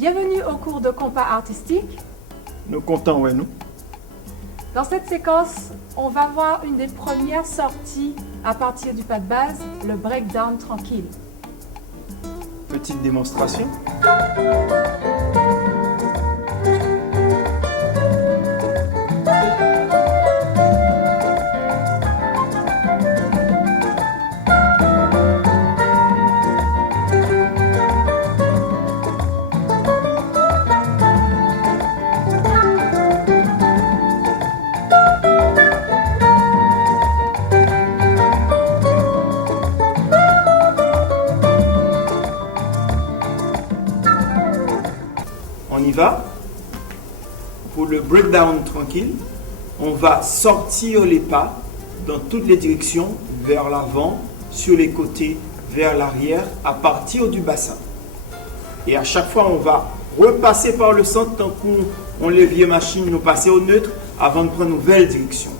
Bienvenue au cours de compas artistique. Nous comptons, ouais, nous. Dans cette séquence, on va voir une des premières sorties à partir du pas de base, le breakdown tranquille. Petite démonstration. On y va. Pour le breakdown tranquille, on va sortir les pas dans toutes les directions, vers l'avant, sur les côtés, vers l'arrière, à partir du bassin. Et à chaque fois, on va repasser par le centre tant qu'on les vieilles machines, nous passer au neutre avant de prendre une nouvelle direction.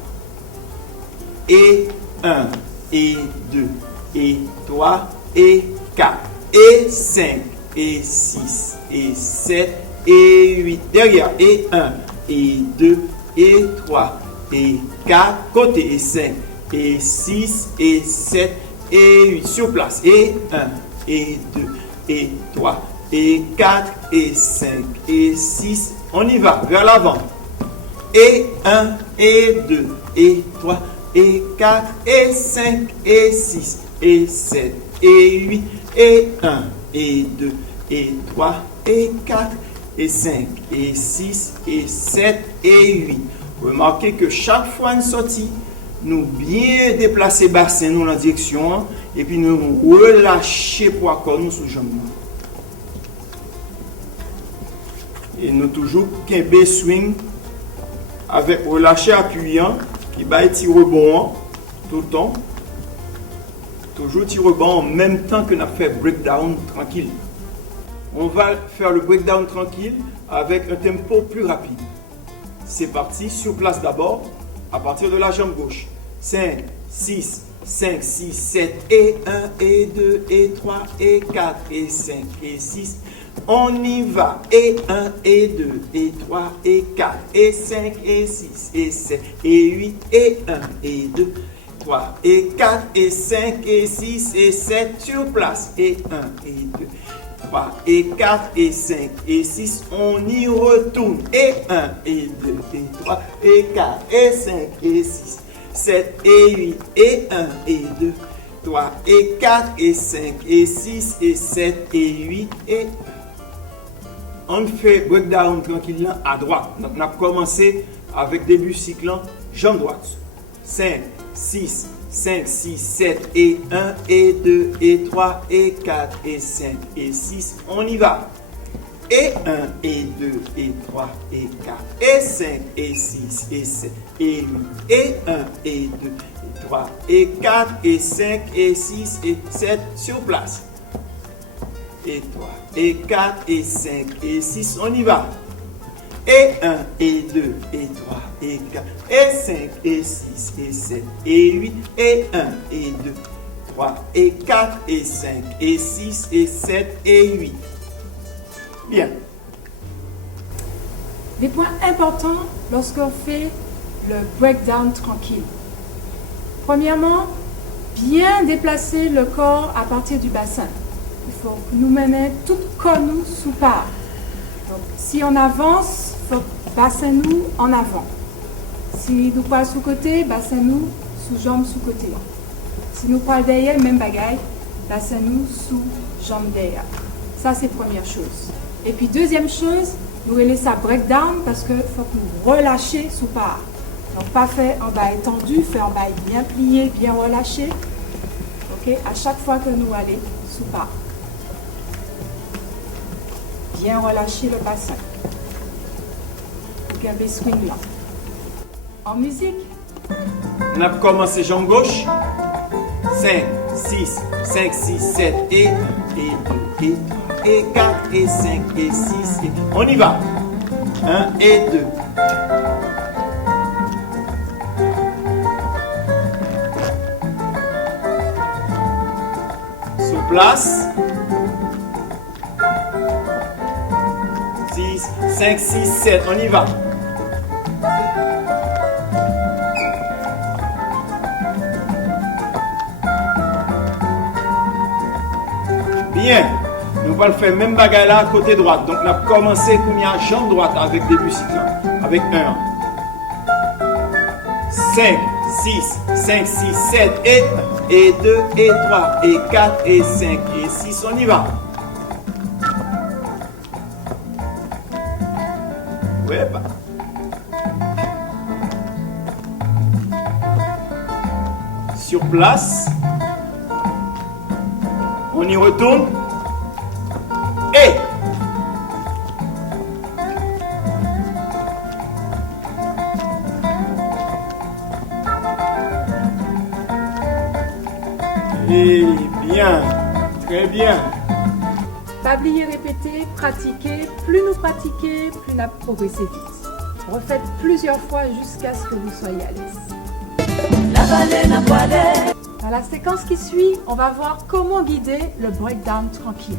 Et 1, et 2, et 3, et 4, et 5, et 6, et 7, et 8, derrière, et 1, et 2, et 3, et 4, côté, et 5, et 6, et 7, et 8, sur place, et 1, et 2, et 3, et 4, et 5, et 6, on y va, vers l'avant, et 1, et 2, et 3, et 4, et 5, et 6, et 7, et 8, et 1, et 2, et 3, et 4, et 5, et 6, et 7, et 8. Remarquez que chaque fois une sortie, nous bien déplacer bassin nous dans la direction et puis nous relâcher pour accorder nous sous jambe. Et nous toujours qu'un swing avec relâcher appuyant qui va être rebond tout le temps. Toujours tir rebond en même temps que nous avons fait breakdown tranquille. On va faire le breakdown tranquille avec un tempo plus rapide. C'est parti, sur place d'abord, à partir de la jambe gauche. 5, 6, 5, 6, 7, et 1, et 2, et 3, et 4, et 5, et 6. On y va. Et 1, et 2, et 3, et 4, et 5, et 6, et 7, et 8, et 1, et 2, 3, et 4, et 5, et 6, et 7, sur place. Et 1, et 2, 3, et 4, et 5, et 6, on y retourne. Et 1, et 2, et 3, et 4, et 5, et 6, 7, et 8, et 1, et 2, 3, et 4, et 5, et 6, et 7, et 8, et 1. On fait breakdown tranquille à droite. Donc, on a commencé avec début cycle, jambe droite. 5, 6, 5, 6, 7, et 1, et 2, et 3, et 4, et 5, et 6. On y va. Et 1, et 2, et 3, et 4, et 5, et 6, et 7, et 8, et 1, et 2, et 3, et 4, et 5, et 6, et 7, sur place. Et 3, et 4, et 5, et 6, on y va. Et 1, et 2, et 3, et 4, et 5, et 6, et 7, et 8, et 1, et 2, 3, et 4, et 5, et 6, et 7, et 8. Bien. Des points importants lorsqu'on fait le breakdown tranquille. Premièrement, bien déplacer le corps à partir du bassin. Il faut que nous menions tout comme nous sous part. Donc, si on avance, il faut bassin nous en avant. Si nous pas sous côté, bassin nous sous jambe sous côté. Si nous pas derrière, même bagaille, bassin nous sous jambe derrière. Ça, c'est la première chose. Et puis, deuxième chose, nous laissons ça breakdown parce qu'il faut que nous relâchions sous part. Donc, pas faire en bas étendu, faire en bas bien plié, bien relâché. Ok, à chaque fois que nous allons sous part. Bien relâcher le bassin. Donc, un swing là. En musique. On a commencé jambe gauche. 5, 6, 5, 6, 7, et 1, et 2, et 3, et 4, et 5, et 6, et... On y va. 1 et 2. Sous place. 6, 5, 6, 7. On y va. Bien. Nous allons faire même bagaille là côté droite. Donc, on a commencé comme il y a jambe droite avec début cycle. Avec 1. 5, 6, 5, 6, 7 et 1. Et 2, et 3, et 4, et 5, et 6. On y va. Ouais, bah. Sur place. On y retourne. Et bien, très bien. Pas oublier répéter, pratiquer. Plus nous pratiquer, plus nous progresser vite. Refaites plusieurs fois jusqu'à ce que vous soyez à l'aise. Dans la séquence qui suit, on va voir comment guider le breakdown tranquille.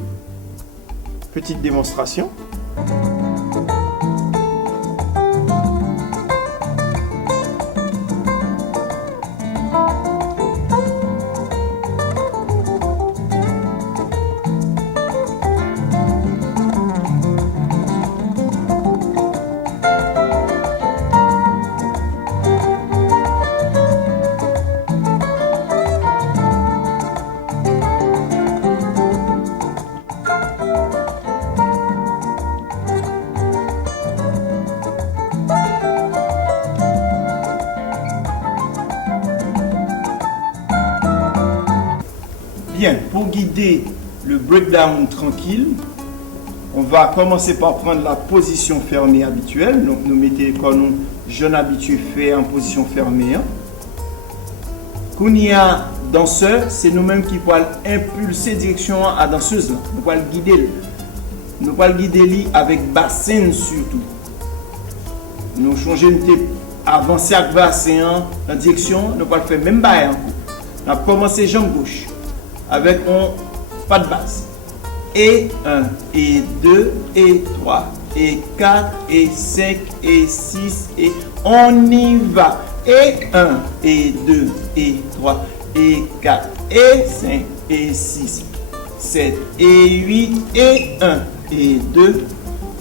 Petite démonstration. Bien, pour guider le breakdown tranquille, on va commencer par prendre la position fermée habituelle. Donc, nous mettons comme nous, jeunes habitués, fait en position fermée. Quand il y a danseur, c'est nous-mêmes qui pouvons impulser direction à la danseuse. Nous pouvons guider. Nous pouvons guider avec bassin surtout. Nous changeons avancer avec bassin en direction, nous pouvons faire même bail. On a commencé jambe gauche avec un pas de base. Et 1, et 2, et 3, et 4, et 5, et 6, et on y va. Et 1, et 2, et 3, et 4, et 5, et 6, 7, et 8, et 1, et 2,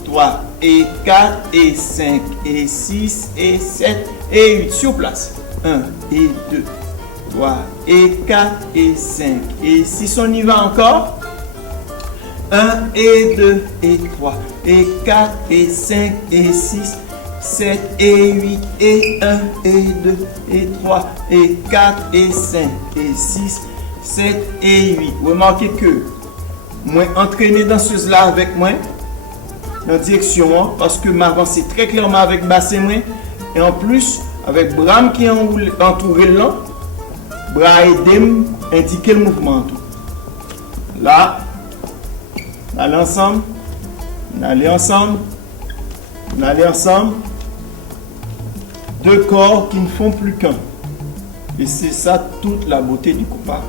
3, et 4, et 5, et 6, et 7, et 8. Sur place. 1, et 2, 3, et 4, et 5, et 6. On y va encore. 1, et 2, et 3, et 4, et 5, et 6, 7, et 8, et 1, et 2, et 3, et 4, et 5, et 6, 7, et 8. Remarquez que moi entraîner danseuse là avec moi dans la direction parce que m'avancer très clairement avec bassin moi et en plus avec bras qui entouré là, bras aident indiquer le mouvement tout. Là, on allait ensemble, on allait ensemble, on allait ensemble. Deux corps qui ne font plus qu'un. Et c'est ça toute la beauté du compas.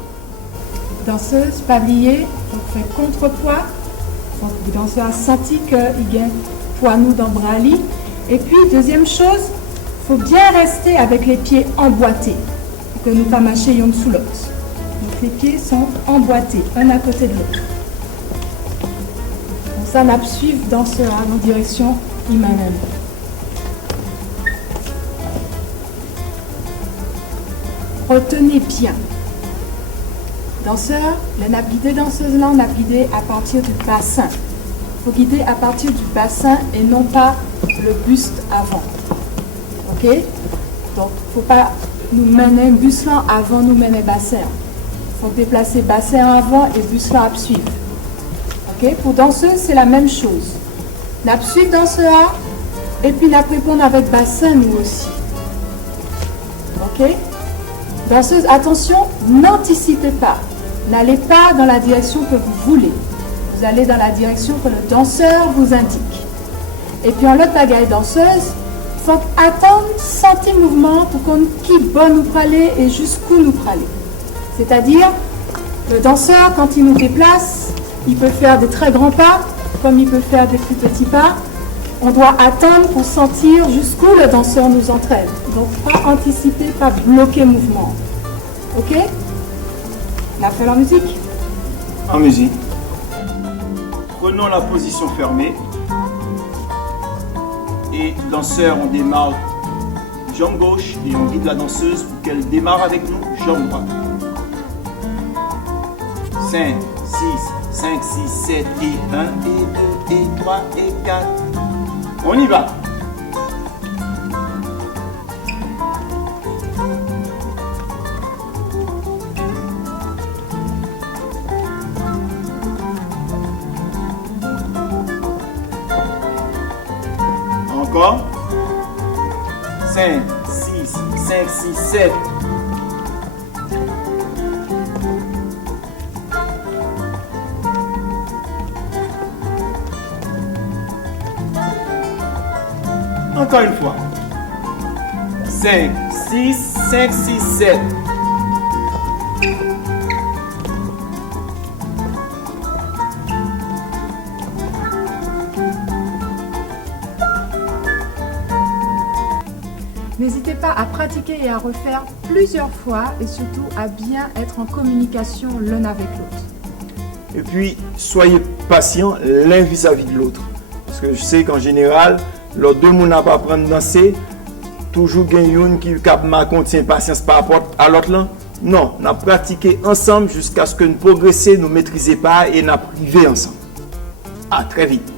Danseuse, pas oublier, on fait contrepoids. Donc, le danseur a senti qu'il y a poids nous dans le bras. Et puis, deuxième chose, il faut bien rester avec les pieds emboîtés pour que nous ne pas mâcher l'un sous l'autre. Donc, les pieds sont emboîtés, un à côté de l'autre. Donc, ça, on suit le danseur en direction Emmanuel. Retenez bien. Danseur, on a guidé danseuse là, on a guidé à partir du bassin. Il faut guider à partir du bassin et non pas le buste avant. Ok? Donc, il ne faut pas nous mener un buste là avant nous mener bassin. Il faut déplacer bassin avant et buste là à suivre. Ok? Pour danseuse, c'est la même chose. On suit danseur et puis on répondre avec bassin nous aussi. Ok? Danseuse, attention, n'anticipez pas. N'allez pas dans la direction que vous voulez. Vous allez dans la direction que le danseur vous indique. Et puis en l'autre bagaille danseuse, il faut attendre 100 mouvements pour qu'on quitte bon nous praler et jusqu'où nous praler. C'est-à-dire, le danseur, quand il nous déplace, il peut faire des très grands pas, comme il peut faire des plus petits pas. On doit attendre pour sentir jusqu'où le danseur nous entraîne. Donc, pas anticiper, pas bloquer le mouvement. Ok? On a fait la musique? En musique. Prenons la position fermée. Et danseur, on démarre jambe gauche et on guide la danseuse pour qu'elle démarre avec nous, jambe droite. 5, 6, 5, 6, 7 et 1 et 2 et 3 et 4. On y va. Encore. 5, 6, 5, 6, 7. Encore une fois. 5, 6, 5, 6, 7. N'hésitez pas à pratiquer et à refaire plusieurs fois et surtout à bien être en communication l'un avec l'autre. Et puis, soyez patient l'un vis-à-vis de l'autre. Parce que je sais qu'en général, les deux personnes n'ont pas apprendre à danser, toujours il y a une qui contient patience par rapport à l'autre. Non, on a pratiqué ensemble jusqu'à ce que nous progressions, nous ne maîtrisions pas et nous arrivions ensemble. À très vite.